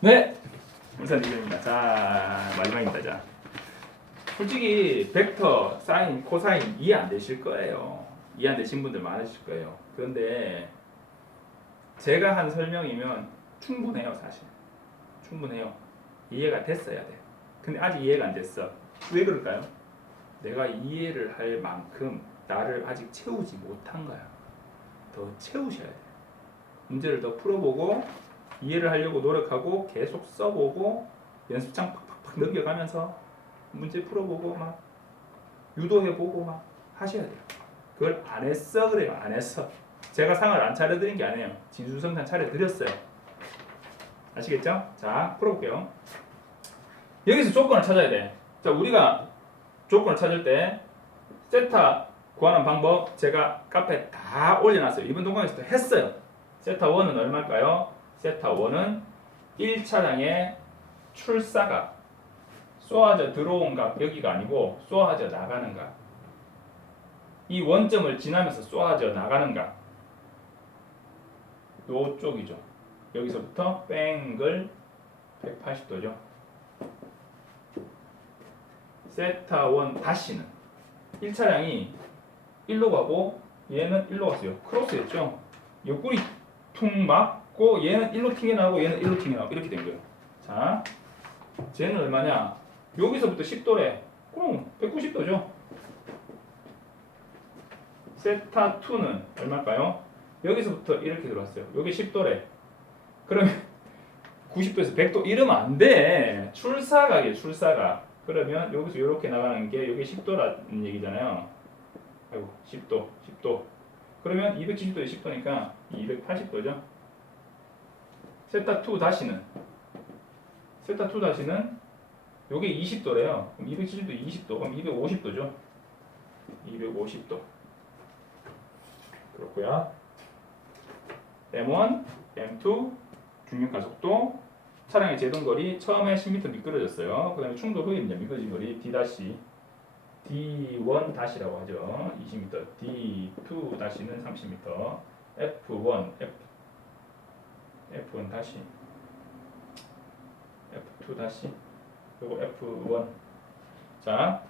네, 울산 이경입니다. 자, 마지막입니다. 자, 솔직히 벡터, 사인, 코사인 이해 안 되실 거예요. 이해 안 되신 분들 많으실 거예요. 그런데 제가 한 설명이면 충분해요, 사실. 충분해요. 이해가 됐어야 돼. 근데 아직 이해가 안 됐어. 왜 그럴까요? 내가 이해를 할 만큼 나를 아직 채우지 못한 거야. 더 채우셔야 돼. 문제를 더 풀어보고 이해를 하려고 노력하고 계속 써보고 연습장 팍팍팍 넘겨가면서 문제 풀어보고 막 유도해보고 막 하셔야 돼요. 그걸 안 했어 그래요. 안 했어. 제가 상을 안 차려드린 게 아니에요. 진수성찬 차려드렸어요. 아시겠죠? 자, 풀어볼게요. 여기서 조건을 찾아야 돼. 자, 우리가 조건을 찾을 때 세타 구하는 방법 제가 카페에 다 올려놨어요. 이번 동강에서도 했어요. 세타 1은 얼마일까요? 세타 1은 1차량의 출사각, 쏘아져 들어온 각 여기가 아니고 쏘아져 나가는 각. 이 원점을 지나면서 쏘아져 나가는 각. 요쪽이죠. 여기서부터 뺑글 180도죠. 세타 1 다시는 1차량이 1로 가고 얘는 1로 갔어요. 크로스였죠. 옆구리 퉁 맞고 얘는 1로 튕겨나오고 얘는 1로 튕겨나오고 이렇게 된 거예요. 자, 쟤는 얼마냐? 여기서부터 10도래. 그럼 190도죠. 세타 2는 얼마일까요? 여기서부터 이렇게 들어왔어요. 여기 10도래. 그러면 90도에서 100도 이러면 안 돼. 출사각이에요, 출사각. 그러면 여기서 이렇게 나가는 게 여기 10도라는 얘기잖아요. 아이고, 10도, 10도. 그러면 270도에 10도니까 280도죠. 세타 2 다시는 세타 2 다시는 요게 20도래요. 그럼 270도 20도. 그럼 250도죠. 250도. 그렇고요. M1, M2 중력 가속도 차량의 제동거리 처음에 10m 미끄러졌어요. 그 다음에 충돌 후에 이제 미끄러진 거리 D D1 다시라고 하죠. 20m. D2 다시는 30m. F1 F1 다시 F2 다시 그리고 F1. 자,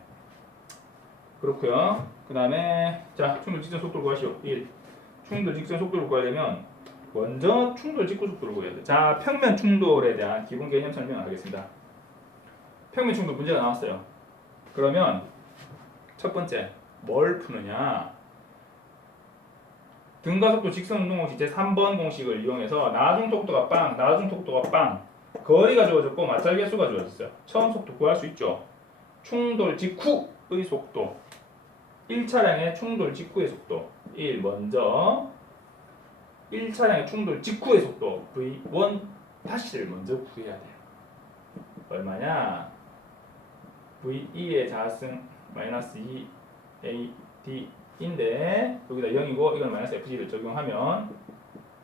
그렇고요. 그 다음에 자, 충돌 직전 속도를 구하시오. 1. 충돌 직전 속도를 구하려면 먼저 충돌 직후 속도를 구해야 돼. 자, 평면 충돌에 대한 기본 개념 설명하겠습니다. 평면 충돌 문제가 나왔어요. 그러면 첫 번째 뭘 푸느냐? 등가속도 직선 운동 공식 제3번 공식을 이용해서 나중 속도가 빵, 나중 속도가 빵, 거리가 주어졌고 마찰 개수가 주어졌어요. 처음 속도 구할 수 있죠. 충돌 직후의 속도 1차량의 충돌 직후의 속도 1 먼저 1차량의 충돌 직후의 속도 V1 다시를 먼저 구해야 돼요. 얼마냐? V2의 자승 마이너스 2 AD인데 여기다 0이고 이건 마이너스 FG를 적용하면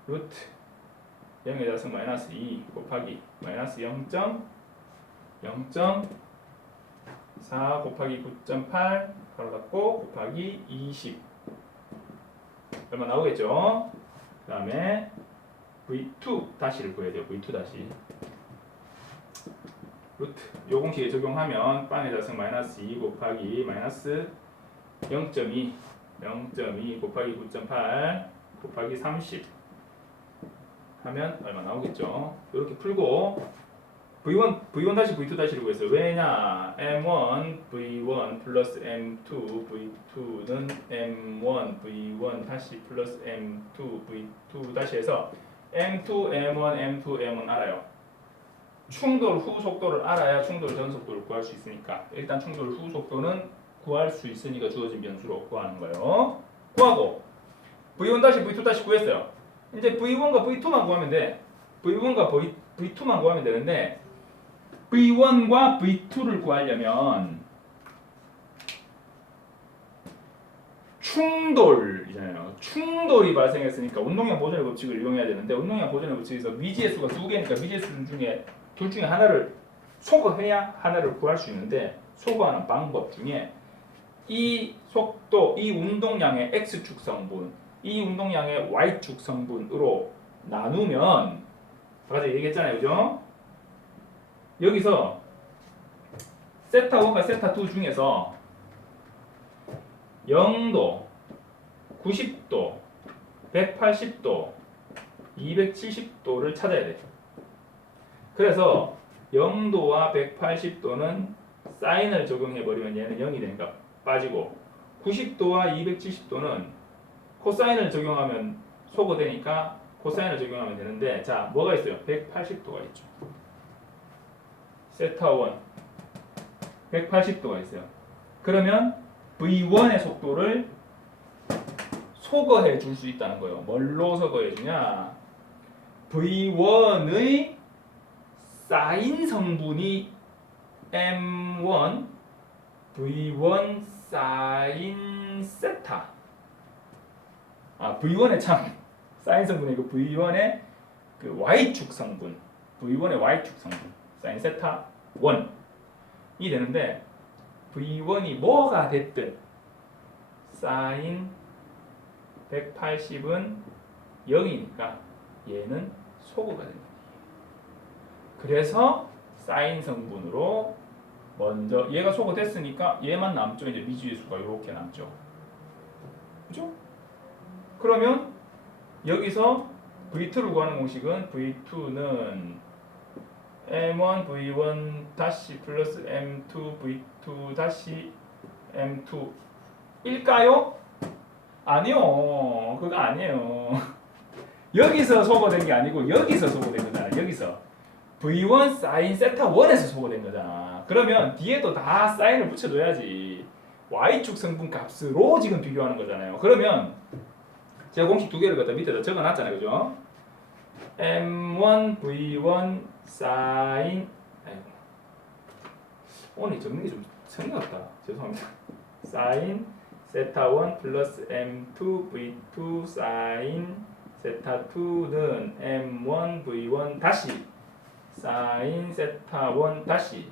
루트 0의 자승 마이너스 2 곱하기 마이너스 0.4 곱하기 9.8 가로 닫고 곱하기 20 얼마 나오겠죠? 그 다음에 V2 다시를 구해야 돼요. V2 다시 루트 요 공식에 적용하면 빵의 자승 마이너스 2 곱하기 마이너스 0.2 곱하기 9.8 곱하기 30 하면 얼마 나오겠죠? 이렇게 풀고 V1 다시 V2 다시를 구했어요. 왜냐? M1 V1 플러스 M2 V2는 M1 V1 다시 플러스 M2 V2 다시 해서 M2 M1 M2 M1 알아요. 충돌 후 속도를 알아야 충돌 전 속도를 구할 수 있으니까 일단 충돌 후 속도는 구할 수 있으니까 주어진 변수로 구하는 거예요. 구하고 V1 다시 V2 다시 구했어요. 이제 V1과 V2만 구하면 돼. V1과 V2만 구하면 되는데 V1과 V2를 구하려면 충돌이잖아요. 충돌이 발생했으니까 운동량 보존의 법칙을 이용해야 되는데 운동량 보존의 법칙에서 미지의 수가 두 개니까 미지의 수 중에 둘 중에 하나를 소거해야 하나를 구할 수 있는데 소거하는 방법 중에 이 속도, 이 운동량의 X축 성분, 이 운동량의 Y축 성분으로 나누면 아까 얘기했잖아요. 그죠? 여기서 세타 1과 세타 2 중에서 0도, 90도, 180도, 270도를 찾아야 돼. 그래서 0도와 180도는 사인을 적용해버리면 얘는 0이 되니까 빠지고 90도와 270도는 코사인을 적용하면 소거되니까 코사인을 적용하면 되는데 자 뭐가 있어요? 180도가 있죠. 세타 1 180도가 있어요. 그러면 V1의 속도를 소거해 줄 수 있다는 거예요. 뭘로 소거해 주냐? V1의 사인 성분이 M1 V1 사인 세타 V1의 참 사인 성분이 그 V1의 그 Y축 성분 V1의 Y축 성분 사인 세타 1이 되는데 V1이 뭐가 됐든 사인 180은 0이니까 얘는 소거가 됩니다. 그래서 사인 성분으로 먼저 얘가 소거됐으니까 얘만 남죠. 이제 미지수가 이렇게 남죠. 그죠? 그러면 여기서 V2를 구하는 공식은 V2는 M1 V1 다시 플러스 M2 V2 다시 M2 일까요? 아니요. 그거 아니에요. 여기서 소거된 게 아니고 여기서 소거된 거잖아. 여기서 V1 사인 세타 1에서 소거된 거잖아. 그러면 뒤에도 다 사인을 붙여줘야지. Y축 성분 값으로 지금 비교하는 거잖아요. 그러면 제가 공식 두 개를 갖다 밑에다 적어놨잖아요. 그죠? M1 V1 사인 오늘 적는 게 좀 생각 같다. 죄송합니다. 사인 세타 1 플러스 M2 V2 사인 세타 2는 M1 V1 다시 사인 세타 1 다시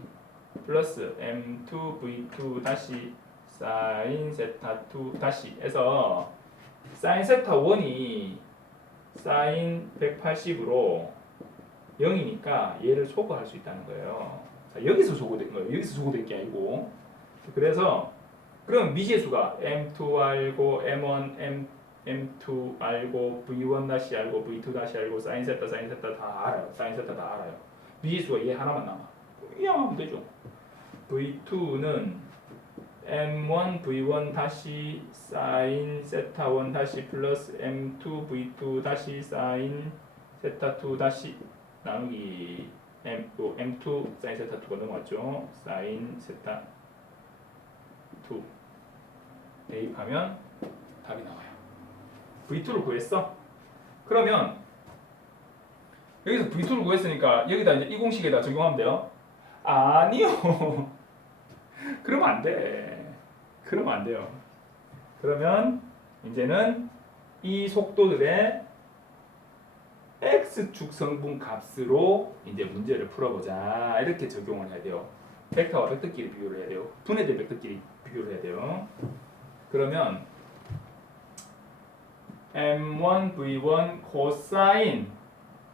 플러스 M2 V2 다시 사인 세타 2 다시 해서 사인 세타 1이 사인 180으로 0이니까 얘를 소거할 수 있다는 거예요. 자, 여기서 소거된 거예요. 여기서 소거된 게 아니고. 그래서 그럼 미지수가 M2 알고 M1 M2 알고 V1 다시 알고 V2 다시 알고 사인 세타 다 알아요. 사인 세타 다 알아요. 미지수가 얘 하나만 남아. 이해하면 되죠. V2는 M1 V1 다시 사인 세타 1 다시 플러스 M2 V2 다시 사인 세타 2 다시 나누기 M2 사인 세타 2가 넘어왔죠. 사인 세타 2 대입하면 답이 나와요. V2를 구했어? 그러면 여기서 V2를 구했으니까 여기다 이제 이 공식에다 적용하면 돼요? 아니요. 그러면 안 돼. 그러면 안 돼요. 그러면 이제는 이 속도들의 X축 성분 값으로 이제 문제를 풀어보자. 이렇게 적용을 해야 돼요. 벡터와 벡터끼리 비교를 해야 돼요. 분해된 벡터끼리 비교를 해야 돼요. 그러면 M1 V1 코사인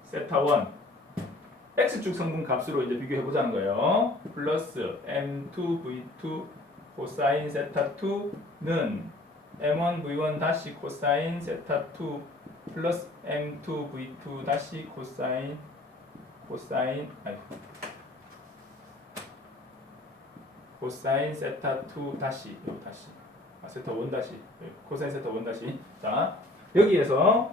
세타 1 X축 성분 값으로 이제 비교해 보자는 거예요. 플러스 M2 V2 코사인 세타 2는 M1 V1 다시 코사인 세타 2 플러스 M2 V2 다시 코사인 세타 2 다시 세타 1 다시 코사인 세타 1 다시 자 여기에서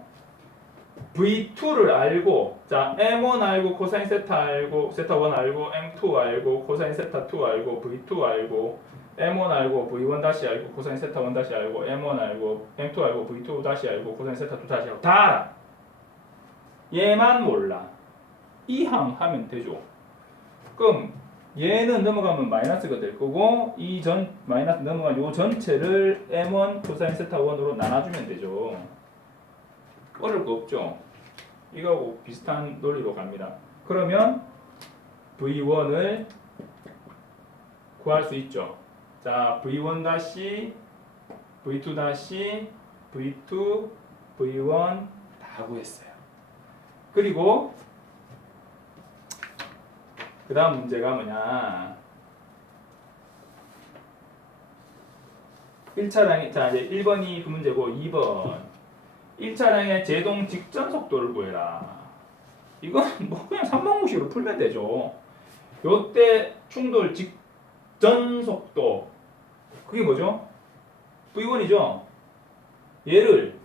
V2를 알고 자 M1 알고 코사인 세타 알고 세타 1 알고 M2 알고 코사인 세타 2 알고 V2 알고 M1 알고 V1 다시 알고 코사인 세타 1 다시 알고 M1 알고 M2 알고 V2 다시 알고 코사인 세타 2 다시 알고 다 알아. 얘만 몰라. 이 항 하면 되죠. 그럼 얘는 넘어가면 마이너스가 될 거고 이 전 마이너스 넘어간 요 전체를 M1 코사인 세타 1으로 나눠주면 되죠. 어려울 거 없죠. 이거하고 비슷한 논리로 갑니다. 그러면 V1을 구할 수 있죠. 자, V1 다시 V2 다시 V2 V1 다 구했어요. 그리고 그 다음 문제가 뭐냐. 1차량이, 자, 이제 1번이 그 문제고, 2번. 1차량의 제동 직전 속도를 구해라. 이건 뭐 그냥 삼방공식으로 풀면 되죠. 요때 충돌 직전 속도. 그게 뭐죠? V1이죠? 얘를,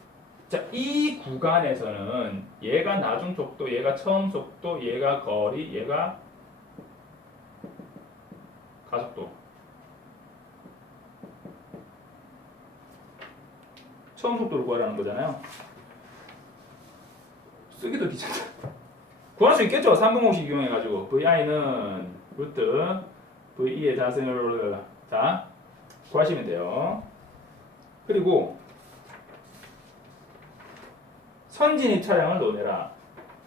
자, 이 구간에서는 얘가 나중 속도, 얘가 처음 속도, 얘가 거리, 얘가 가속도. 처음 속도를 구하라는 거잖아요. 쓰기도 귀찮다. 구할 수 있겠죠? 3분공식 이용해가지고 VI는 루트 VE의 자승을 자 구하시면 돼요. 그리고 선진입 차량을 논해라.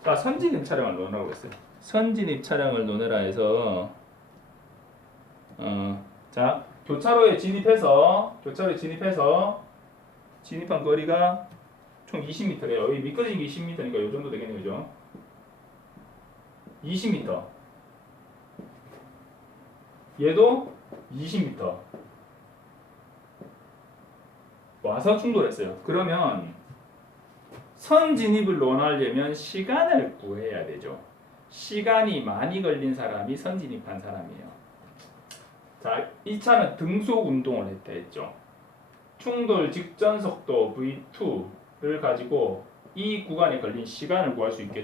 자, 선진입 차량을 논하라고 했어요. 선진입 차량을 논해라 해서 자, 교차로에 진입해서 진입한 거리가 총 20m래요. 여기 미끄러진 게 20m니까 이 정도 되겠네요. 그죠? 20m. 얘도 20m. 와서 충돌했어요. 그러면 선 진입을 논하려면 시간을 구해야 되죠. 시간이 많이 걸린 사람이 선 진입한 사람이에요. 자, 이 차는 등속 운동을 했다 했죠. 충돌 직전 속도 V2를 가지고 이 구간에 걸린 시간을 구할 수 있겠죠.